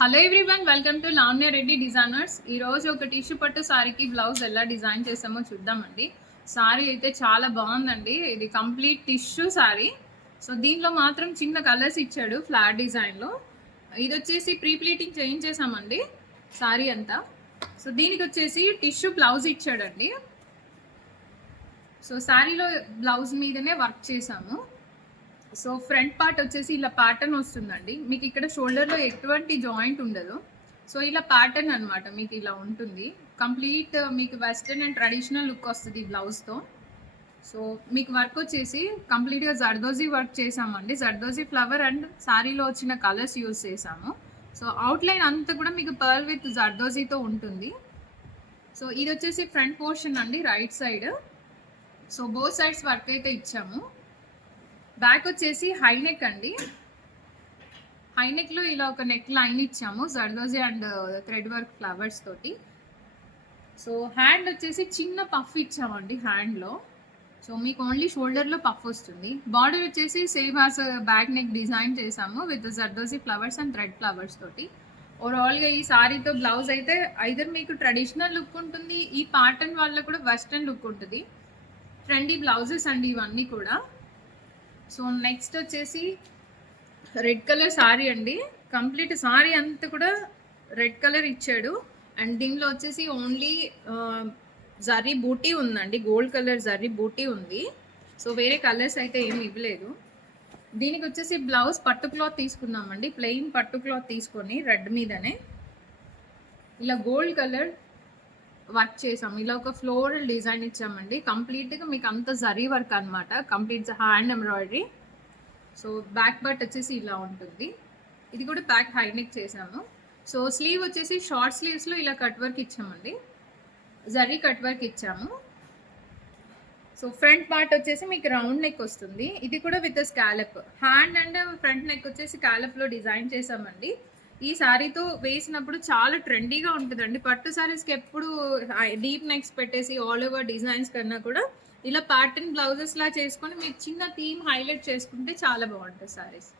Hello everyone, welcome to Lavanya Reddy designers. ఈరోజు ఒక tissue పట్టు సారీకి బ్లౌజ్ ఎలా డిజైన్ చేసామో చూద్దామండి. సారీ అయితే చాలా బాగుందండి. ఇది కంప్లీట్ టిష్యూ సారీ. సో దీనిలో మాత్రం చిన్న కలర్స్ ఇచ్చాడు ఫ్లాట్ డిజైన్లో. ఇది వచ్చేసి ప్రీ ప్లీటింగ్ చేయించేసామండి సారీ అంతా. సో దీనికి వచ్చేసి టిష్యూ బ్లౌజ్ ఇచ్చాడండి. సో సారీలో బ్లౌజ్ మీదనే వర్క్ చేసాము. సో ఫ్రంట్ పార్ట్ వచ్చేసి ఇలా ప్యాటర్న్ వస్తుందండి. మీకు ఇక్కడ షోల్డర్లో ఎటువంటి జాయింట్ ఉండదు. సో ఇలా ప్యాటర్న్ అనమాట, మీకు ఇలా ఉంటుంది. కంప్లీట్ మీకు వెస్టర్న్ అండ్ ట్రెడిషనల్ లుక్ వస్తుంది బ్లౌజ్తో. సో మీకు వర్క్ వచ్చేసి కంప్లీట్గా జర్దోజీ వర్క్ చేసామండి. జర్దోజీ ఫ్లవర్ అండ్ శారీలో వచ్చిన కలర్స్ యూజ్ చేసాము. సో అవుట్లైన్ అంతా కూడా మీకు పర్ల్ విత్ జర్దోజీతో ఉంటుంది. సో ఇది వచ్చేసి ఫ్రంట్ పోర్షన్ అండి, right side. So both sides work అయితే ఇచ్చాము. బ్యాక్ వచ్చేసి హై నెక్ అండి. హై నెక్లో ఇలా ఒక నెక్ లైన్ ఇచ్చాము zardozi and thread work flowers తోటి. సో హ్యాండ్ వచ్చేసి చిన్న పఫ్ ఇచ్చామండి హ్యాండ్లో. సో మీకు ఓన్లీ షోల్డర్లో పఫ్ వస్తుంది. బార్డర్ వచ్చేసి same as back neck design చేసాము with zardozi flowers and thread flowers తోటి. ఓవరాల్గా ఈ సారీతో బ్లౌజ్ అయితే ఐదర్ మీకు ట్రెడిషనల్ లుక్ ఉంటుంది, ఈ ప్యాటర్న్ వల్ల కూడా వెస్టర్న్ లుక్ ఉంటుంది. ట్రెండీ బ్లౌజెస్ అండి ఇవన్నీ కూడా. సో నెక్స్ట్ వచ్చేసి రెడ్ కలర్ సారీ అండి. కంప్లీట్ సారీ అంతా కూడా రెడ్ కలర్ ఇచ్చాడు. అండ్ దీనిలో వచ్చేసి ఓన్లీ జరీ బూటీ ఉందండి, గోల్డ్ కలర్ జరీ బూటీ ఉంది. సో వేరే కలర్స్ అయితే ఏమి ఇవ్వలేదు. దీనికి వచ్చేసి బ్లౌజ్ పట్టు క్లాత్ తీసుకున్నామండి. ప్లెయిన్ పట్టు క్లాత్ తీసుకొని రెడ్ మీదనే ఇలా గోల్డ్ కలర్ వర్క్ చేసాం. ఇలా ఒక ఫ్లోరల్ డిజైన్ ఇచ్చామండి. కంప్లీట్గా మీకు అంత జరీ వర్క్ అనమాట, complete hand embroidery. So back part వచ్చేసి ఇలా ఉంటుంది. ఇది కూడా బ్యాక్ హై నెక్ చేసాము. సో స్లీవ్ వచ్చేసి షార్ట్ స్లీవ్స్లో ఇలా కట్ వర్క్ ఇచ్చామండి, జరీ కట్ వర్క్ ఇచ్చాము. సో ఫ్రంట్ పార్ట్ వచ్చేసి మీకు రౌండ్ నెక్ వస్తుంది. ఇది కూడా with scallop. Hand and front neck వచ్చేసి స్కాలప్లో డిజైన్ చేసామండి. ఈ శారీతో వేసినప్పుడు చాలా ట్రెండీగా ఉంటుందండి. పట్టు శారీస్కి ఎప్పుడు డీప్ నెక్స్ పెట్టేసి ఆల్ ఓవర్ డిజైన్స్ కన్నా కూడా ఇలా ప్యాటర్న్ బ్లౌజెస్ లా చేసుకొని మీరు చిన్న థీమ్ హైలైట్ చేసుకుంటే చాలా బాగుంటుంది శారీస్.